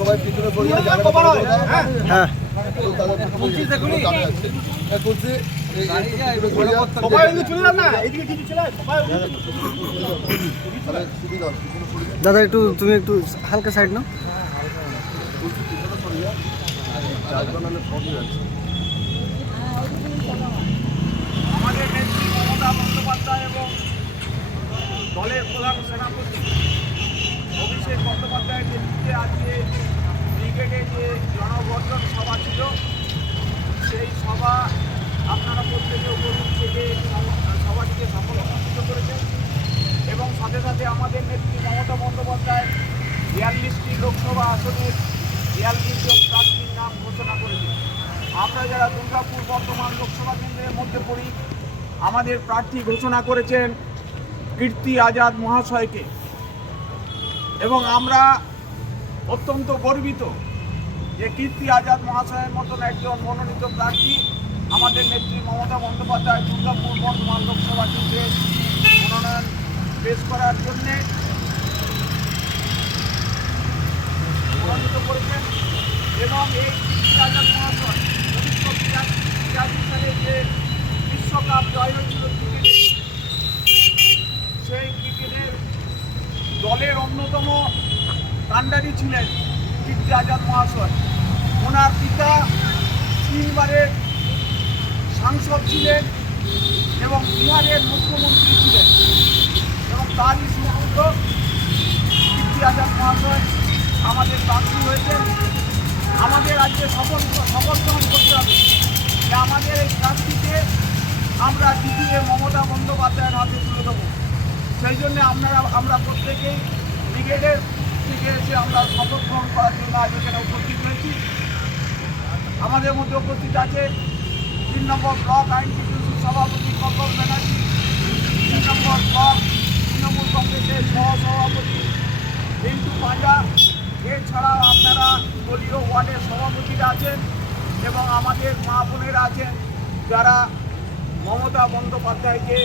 সবাই পিছনে। হ্যাঁ। হ্যাঁ, যাও। দাদা একটু তুমি একটু হালকা সাইড নাও। চারজন হলে problem আছে। আমাদের নেত্রী মমতা বন্দ্যোপাধ্যায় এবং দলের প্রধান সেনাপতি অভিষেক বন্দ্যোপাধ্যায়ের নেতৃত্বে আজকে ব্রিগেডে যে জনগর্জন সভা ছিল সেই সভা আপনারা প্রত্যেকে উপস্থিত থেকে সভা- সভাটিকে সফলমণ্ডিত করেছেন এবং সাথে সাথে আমাদের নেত্রী মমতা বন্দ্যোপাধ্যায় বিয়াল্লিশটি লোকসভা আসনের বিয়াল্লিশ জন প্রার্থীর নাম ঘোষণা করেছেন আমরা যারা দুর্গাপুর বর্ধমান লোকসভা কেন্দ্রের মধ্যে পড়ি, আমাদের প্রার্থী ঘোষণা করেছেন কীর্তি আজাদ মহাশয়কে। এবং আমরা অত্যন্ত গর্বিত যে কীর্তি আজাদ মহাশয়ের মতন একজন মনোনীত প্রার্থী আমাদের নেত্রী মমতা বন্দ্যোপাধ্যায় দুর্গাপুর বর্ধমান লোকসভা কেন্দ্রে মনোনয়ন পেশ করার জন্যে মনোনীত করেছেন এবং এই আজাদ মহাশয় উনিশশো বিরাশি সালে যে বিশ্বকাপ জয় হয়েছিল সেই ক্রিকেটের দলের অন্যতম কাণ্ডারি ছিলেন কীর্তি আজাদ মহাশয়। ওনার পিতা তিনবারের সাংসদ ছিলেন এবং বিহারের মুখ্যমন্ত্রী ছিলেন এবং তারই সুপুত্র কীর্তি আজাদ মহাশয়। আমাদের প্রার্থী হয়েছেন আমাদের শপথ শপথ গ্রহণ করতে হবে। যে আমাদের এই প্রার্থীকে আমরা জিতিয়ে মমতা বন্দ্যোপাধ্যায়ের হাতে তুলে দেবো। সেই জন্য আপনারা আমরা প্রত্যেকেই ব্রিগেডের থেকে এসে আমরা শপথ গ্রহণ করার জন্য আজ এখানে উপস্থিত হয়েছি। আমাদের মধ্যে উপস্থিত আছে তিন নম্বর ব্লক আইন আইনটিটিউসির সভাপতি কল্পন ব্যানার্জি, তিন নম্বর ব্লক তৃণমূল কংগ্রেসের সহসভাপতি রিন্টু পাঁজা এছাড়াও আপনারা দলীয় ওয়ার্ডের সভাপতিরা আছেন এবং আমাদের মা বোনেরা আছেন যারা মমতা বন্দ্যোপাধ্যায়কে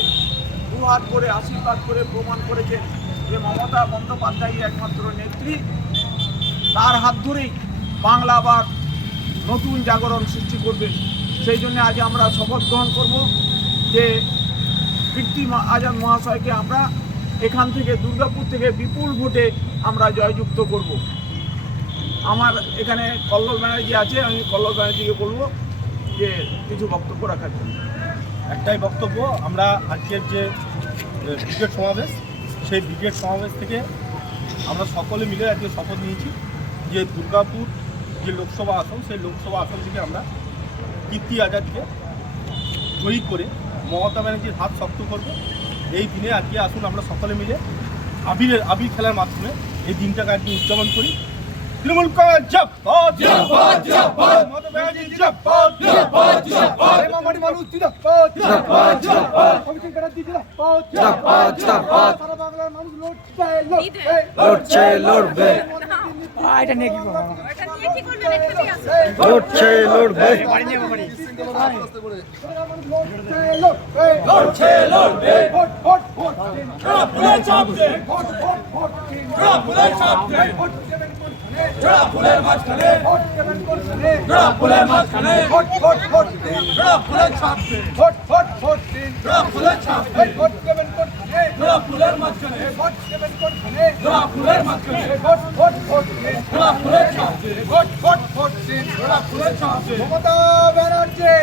দুহাত করে আশীর্বাদ করে প্রমাণ করেছেন যে মমতা বন্দ্যোপাধ্যায় একমাত্র নেত্রী। তার হাত ধরেই বাংলা আবার নতুন জাগরণ সৃষ্টি করবে। সেই জন্য আজ আমরা শপথ গ্রহণ করব যে কীর্তি আজাদ মহাশয়কে আমরা এখান থেকে দুর্গাপুর থেকে বিপুল ভোটে আমরা জয়যুক্ত করব। আমার এখানে কল্লোল ব্যানার্জি আছে, আমি কল্লোল ব্যানার্জিকে বলব যে কিছু বক্তব্য রাখার জন্য। একটাই বক্তব্য, আমরা আজকের যে ব্রিগেড সমাবেশ, সেই ব্রিগেড সমাবেশ থেকে আমরা সকলে মিলে আজকে শপথ নিয়েছি যে দুর্গাপুর যে লোকসভা আসন, সেই লোকসভা আসন থেকে আমরা কীর্তি আজাদকে জয়ী করে মমতা ব্যানার্জির হাত শক্ত করব। এই দিনে আজকে আসুন আমরা সকলে মিলে আবিরের আবির খেলার মাধ্যমে এই দিনটাকে আজকে উদযাপন করি। তৃণমূল কংগ্রেস জিন্দাবাদ জিন্দাবাদ জিন্দাবাদ মমতা ব্যানার্জি জিন্দাবাদ জিন্দাবাদ জিন্দাবাদ মামারি মানুষ লড়ছে লড়বে। ওটা নিয়ে কি লড়ছে লড়বে। লড়ছে লড়বে ভোট ভোট ভোট জোড়া ফুলের চাপ দে ভোট ভোট ভোট জোড়া ফুলের চাপ দে ভোট জোড়া ফুলের মাঝখানে ভোট জোড়া ফুলের মাঝখানে ভোট ভোট ভোট জোড়া ফুলের চাপ দে ভোট ভোট ভোট জোড়া ফুলের চাপ দে ভোট দেবেন কোনখানে জোড়া ফুলের মাঝখানে ভোট দেবেন কোনখানে জোড়া ফুলের মাঝখানে ভোট ভোট ভোট জোড়া ফুলের vote vote vote Mamata Banerjee